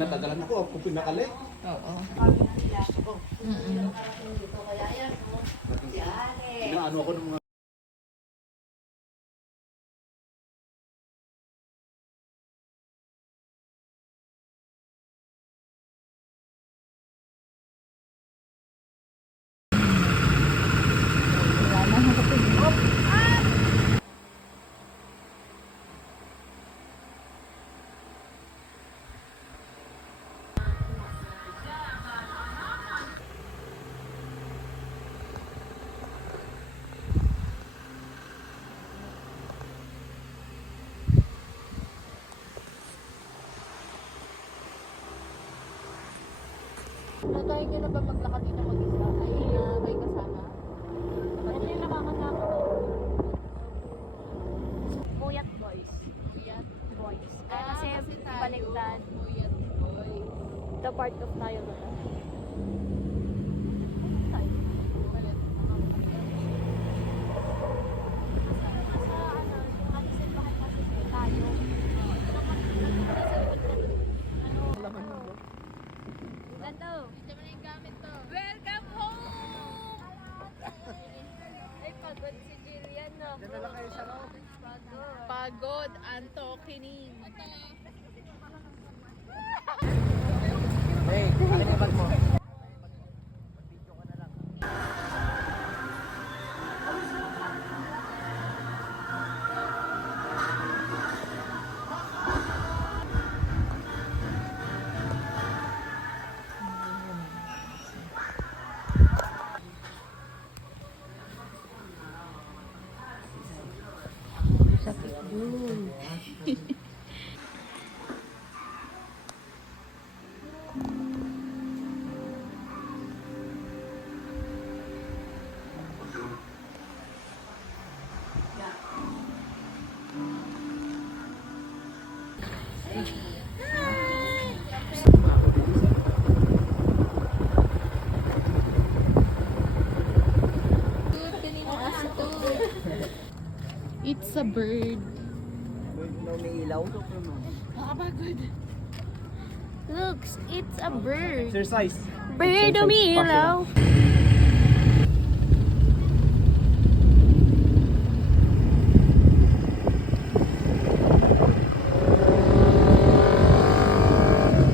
pinatagalan ako pinakali. Oo. Inaano ako ng mga Natry nyo na ba maglakad dito mag-isa? Ay, may kasama? Ano yung nakakasama ko? Puyat boys. Puyat boys. Kasi baligtad. Puyat boys. The part of tayo ba? Welcome home! Ay, pagod si Jillian, no? Pagod, anto, kining. Hey, ano yung bag mo? It's a bird. No, may ilaw. Nakapagod. Looks, it's a bird. Exercise. Bird umiilaw.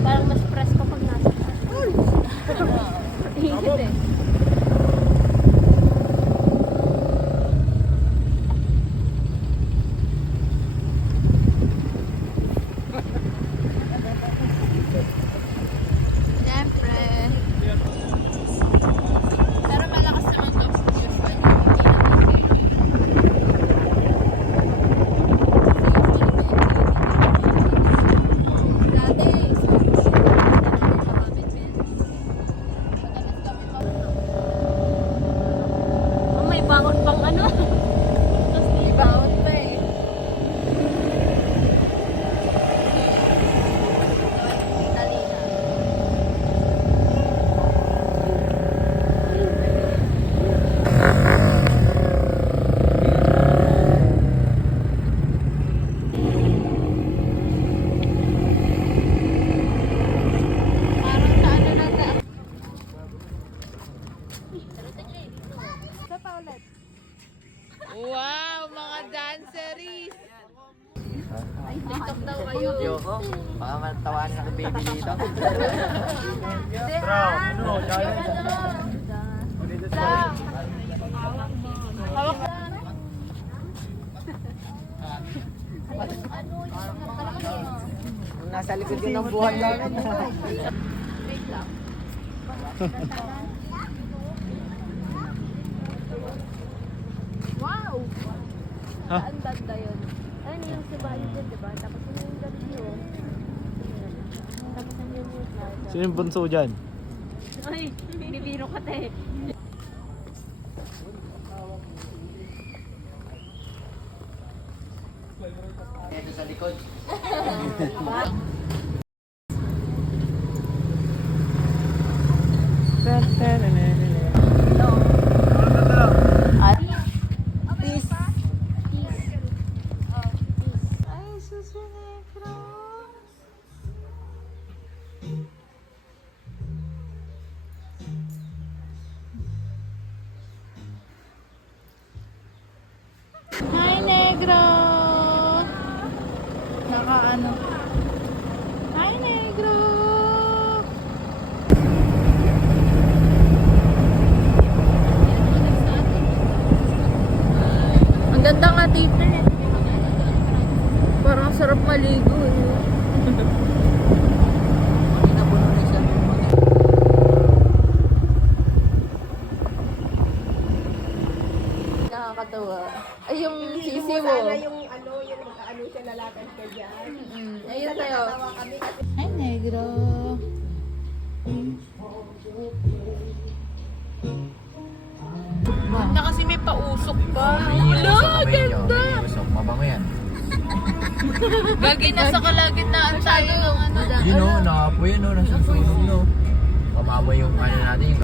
Parang mas presko pag nasa taas. Higit eh. Siyempre. Pero malakas naman daw sa usual. Oh, may bangon pang ano. Tapos may bangon pa eh. Talina. Parang sa ano na sa... Isa pa ulit. Wow, mga danceries! TikTok daw kayo. Yoko, baka matawanan ng baby dito. Hawak ka. Kung nasa likod yun ng buhay namin. Wait lang. Wow! Saan banda yun? Ayun yung Subaru dyan, diba? Tapos yun yung W. Tapos yun yung plaza. Sino yung bunso dyan? Ay, binibiro ka te. Ito sa likod. Peace. Ay, susunod. ano. Hi, negro! Ang ganda nga dito. Parang sarap maligo eh. Nakakatawa. Ay, yung sisi mo. yung ano siya lalakas ka dyan. Ayun tayo. Tawa kami kasi Hi, negro. Ganda kasi may pausok pa. Wala, ganda. Mabango yan. Gagi, nasa kalagitnaan tayo ng ano. Yun o, nakapoy yun o, nasusunog no. Pamamoy yung ano natin.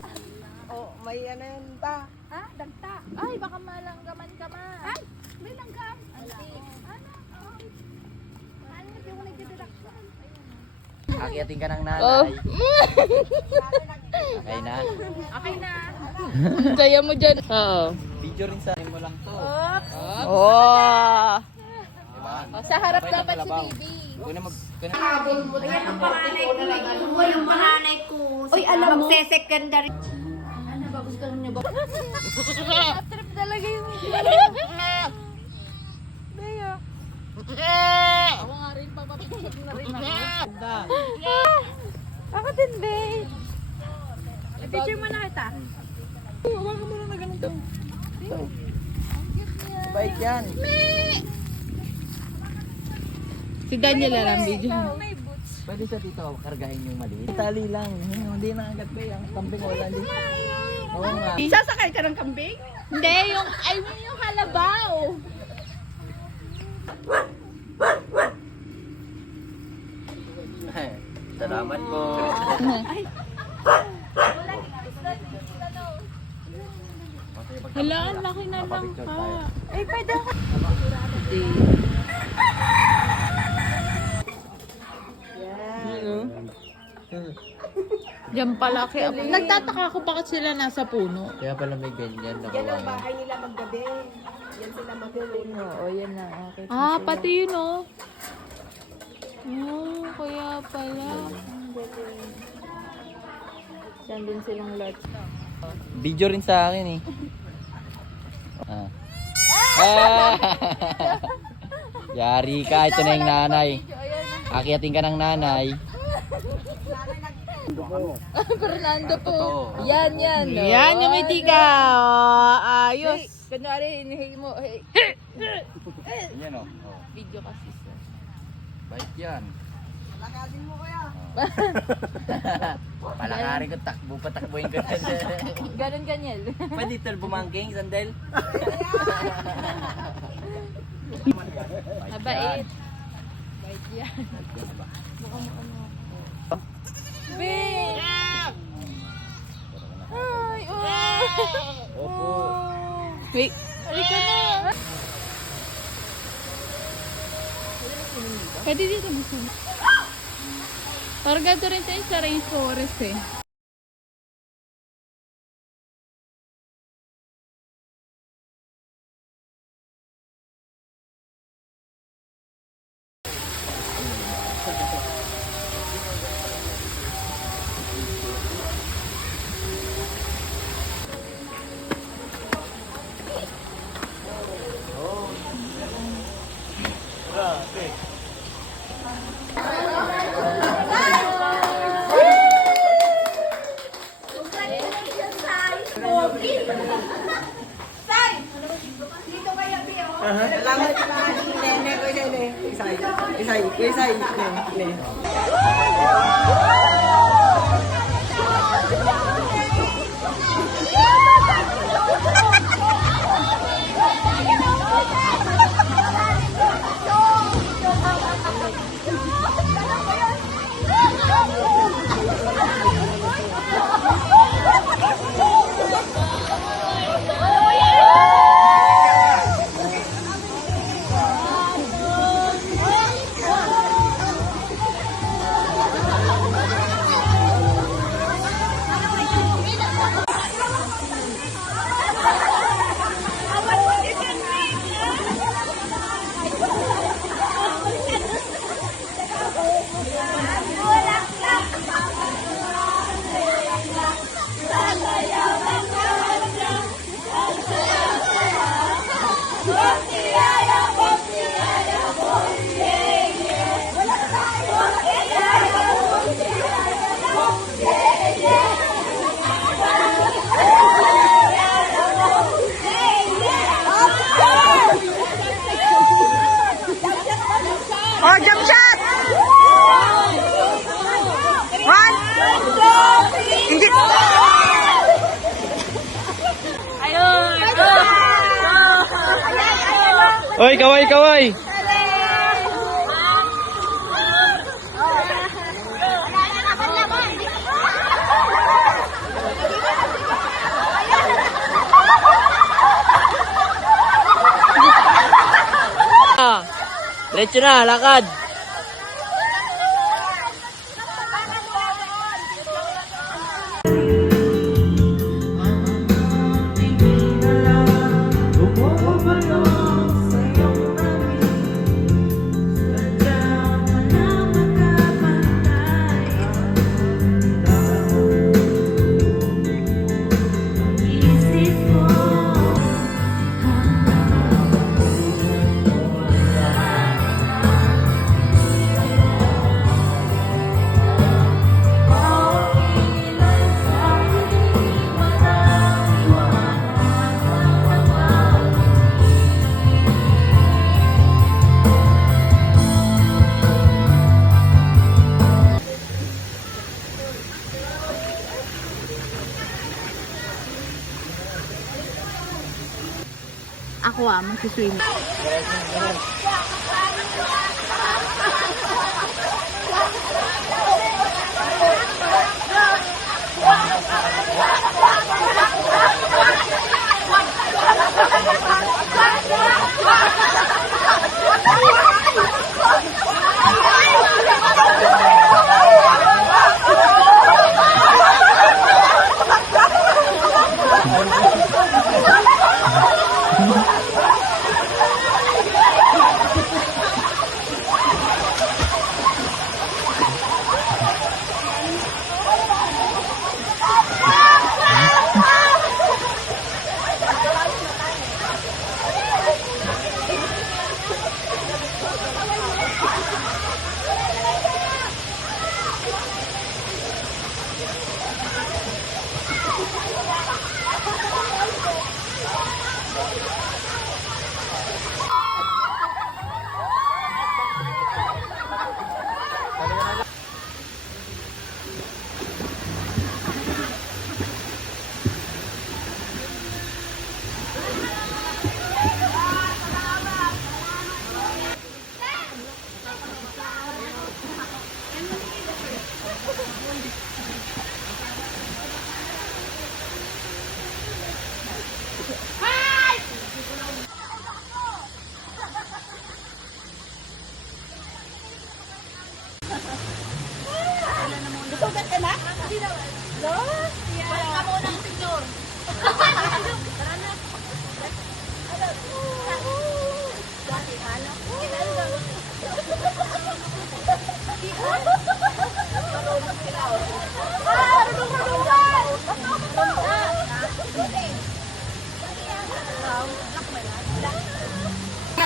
oh, may ano yan pa. Ha? Dagta. Ay, baka malanggaman ka ma. Ay, may langgam. Ano? Ano na yung nagdidirection? Akiyatin ka ng nanay. Oh. Okay na. Okay na. Saya mo dyan. Oo. Video rin sa mo lang to. Oh. Diba? Oh, sa harap Sabay na dapat si kalabaw. baby. Kuna mag... Kuna... Yung panganay ko. Uy, alam mo. Magse-secondary. Ano ba? Gusto niyo ba? Trip talaga yung Bea. Ako nga rin, papapicture na rin ako. Ako din, Bea. I-picture mo na kita. Hawakan mo lang na ganito. Bait yan. Si Daniel lang video. May boots. Pwede sa dito, kargahin yung maliit. Tali lang. Hindi na agad ba yung kambing wala din. Oo nga. Sasakay ka ng kambing? Hindi, yung, I mean yung halabaw. Salamat po. Hala, ang laki na lang pa. Ay, pwede ako. Diyan pala kaya. Nagtataka ako bakit sila nasa puno. Kaya pala may ganyan na Yan ang kawain. bahay nila maggabi. Yan sila matulog. Oo, yan na. Okay. Ah, pati yun oh. Oh, kaya pala. Diyan din silang lot. Video rin sa akin eh. Ah. Ah! Yari ka, ito na yung nanay. Akiyatin ka ng nanay. Fernando po. Totoo. Yan, yan. Yan yung may tiga. Oh, ayos. Kunwari, hinihi mo. Hey. Yan o. Video kasi sir. Bait yan. Lakadin mo kaya. Palakarin ko, patakbuhin ko. Ganon Daniel. Pwede ito bumangking, sandal. Mabait. Bait yan. Bing! Ay, Opo. Wait. Halika na. Pwede dito gusto. Parang ganito rin tayo sa rainforest eh. Salamat sa mga nene ko nene. Isay. Ne. Oh, jump shot! One! Hindi! Oy, kaway, kaway! Diretso na, lakad! Ako magsiswim.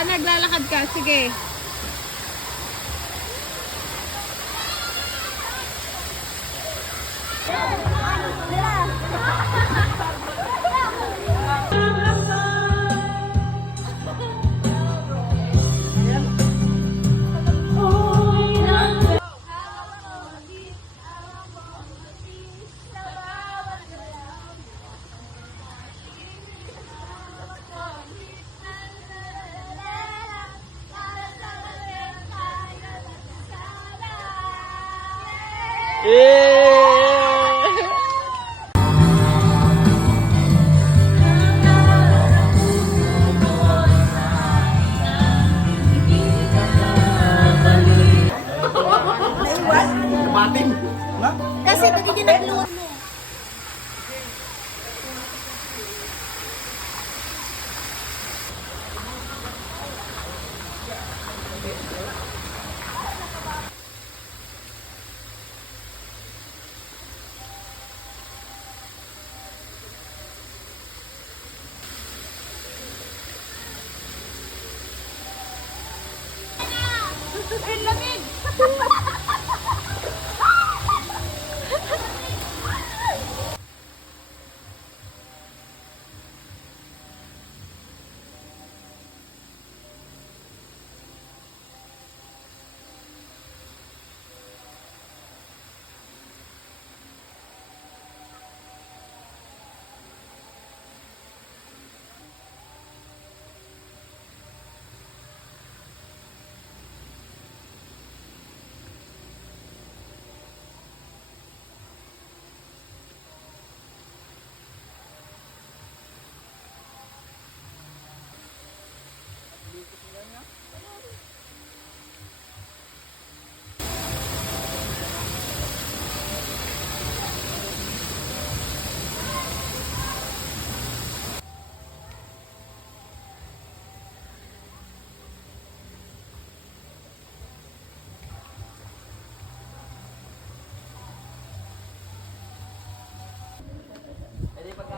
Naglalakad ka, sige. Kasi nagiging nagluto. Ay, lamig!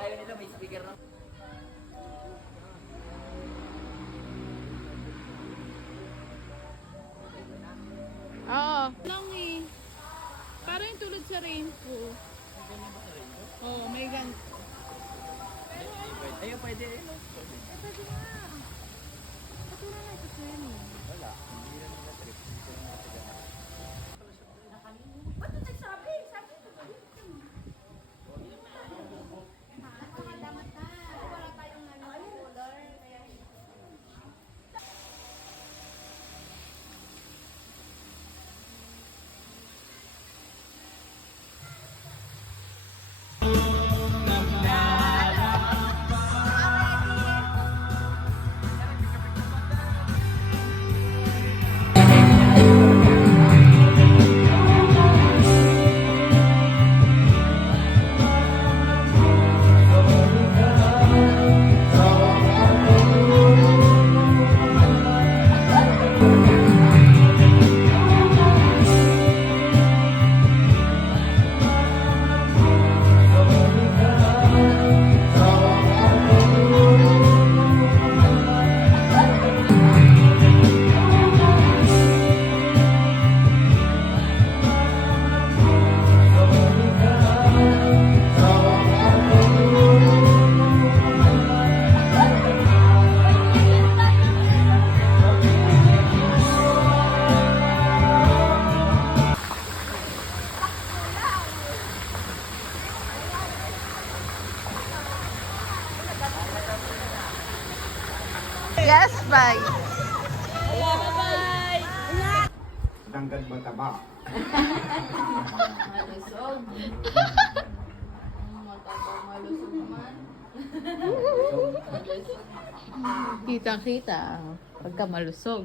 ayaw nila, may speaker na. Oo. Lang eh. Parang yung tulad sa rainbow. Oo, may gan. Ayun, pwede. Pwede nga. Patuloy na ito swimming. Wala. Hindi na nila trip. Hindi na nila trip. Ba't ito nagsabi? Sabi ito. Nakakadamat na. Wala tayong color. Kaya Yes, bye. Danggan mataba. malusog. Matabang malusog naman. Kitang-kita pagka malusog.